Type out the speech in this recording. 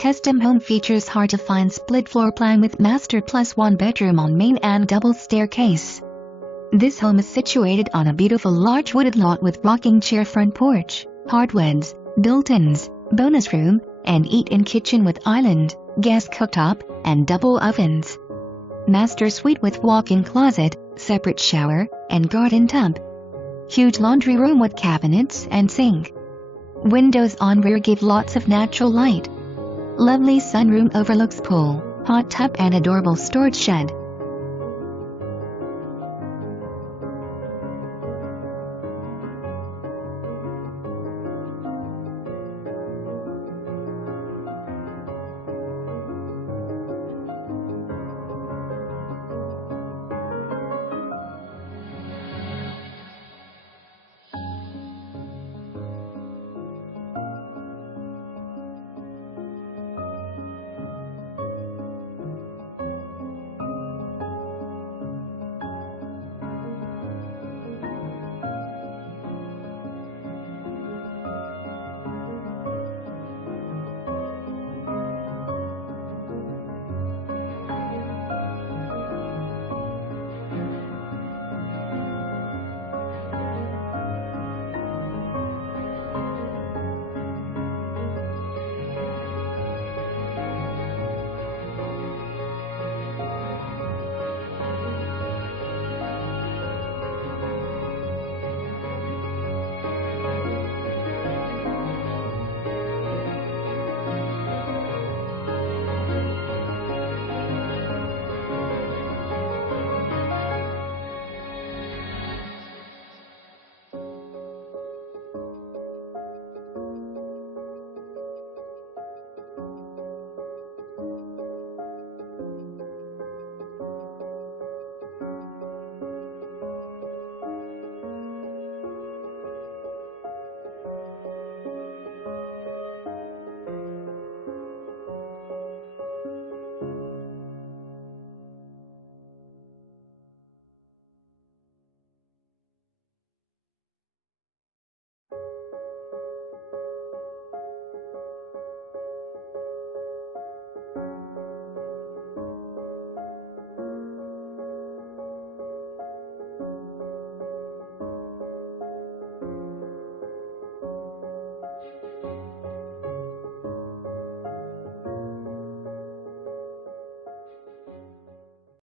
Custom home features hard-to-find split floor plan with master plus one bedroom on main and double staircase. This home is situated on a beautiful large wooded lot with rocking chair front porch, hardwoods, built-ins, bonus room, and eat-in kitchen with island, gas cooktop, and double ovens. Master suite with walk-in closet, separate shower, and garden tub. Huge laundry room with cabinets and sink. Windows on rear give lots of natural light. Lovely sunroom overlooks pool, hot tub and adorable storage shed.